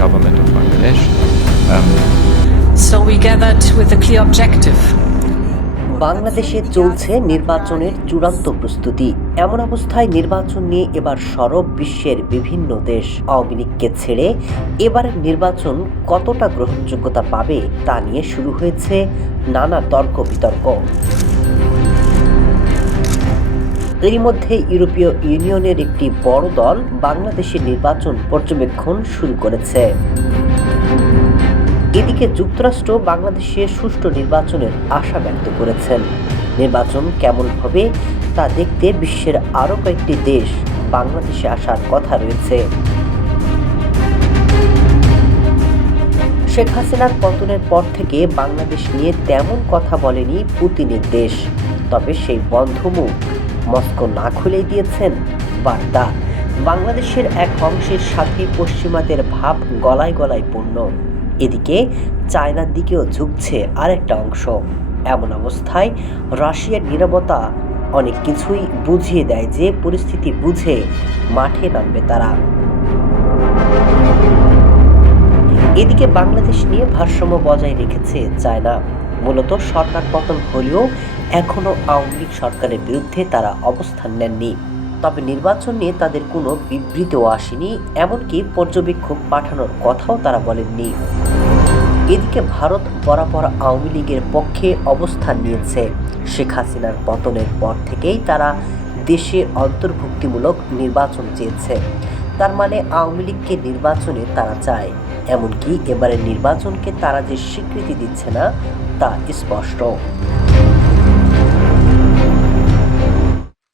government of Bangladesh. So we gathered with a clear objective. বাংলাদেশে চলছে নির্বাচনের চূড়ান্ত প্রস্তুতি। এমন অবস্থায় নির্বাচন নিয়ে এবার সরব বিশ্বের বিভিন্ন দেশ। আওয়ামী লীগকে ছেড়ে এবারের নির্বাচন কতটা গ্রহণযোগ্যতা পাবে তা নিয়ে শুরু হয়েছে নানা তর্ক বিতর্ক। এরই মধ্যে ইউরোপীয় ইউনিয়নের একটি বড় দল বাংলাদেশের নির্বাচন পর্যবেক্ষণ শুরু করেছে। এদিকে যুক্তরাষ্ট্র বাংলাদেশে সুষ্ঠু নির্বাচনের আশা ব্যক্ত করেছেন। নির্বাচন কেমন হবে তা দেখতে বিশ্বের আরও কয়েকটি দেশ বাংলাদেশে আসার কথা রয়েছে। শেখ হাসিনার পতনের পর থেকে বাংলাদেশ নিয়ে তেমন কথা বলেনি পুতিনের দেশ, তবে সেই বন্ধ মুখ মস্কো না খুলেই দিয়েছেন বার্তা। বাংলাদেশের এক অংশের সাথে পশ্চিমাদের ভাব গলায় গলায় পূর্ণ। এদিকে চায়নার দিকেও ঝুঁকছে আরেকটা অংশ। এমন অবস্থায় রাশিয়ার নীরবতা অনেক কিছুই বুঝিয়ে দেয় যে পরিস্থিতি বুঝে মাঠে নামবে তারা। এদিকে বাংলাদেশ নিয়ে ভারসাম্য বজায় রেখেছে চায়না। মূলত সরকার পতন হলেও এখনো আওয়ামী লীগ সরকারের বিরুদ্ধে তারা অবস্থান নেননি। তবে নির্বাচন নিয়ে তাদের কোনো বিবৃতিও আসেনি, এমনকি পর্যবেক্ষক পাঠানোর কথাও তারা বলেননি। এদিকে ভারত বরাবর আওয়ামী লীগের পক্ষে অবস্থান নিয়েছে। শেখ হাসিনার পতনের পর থেকেই তারা দেশে অন্তর্ভুক্তিমূলক নির্বাচন চেয়েছে। তার মানে আওয়ামী লীগকে নির্বাচনে তারা চায়। এমনকি এবারের নির্বাচনকে তারা যে স্বীকৃতি দিচ্ছে না তা স্পষ্ট।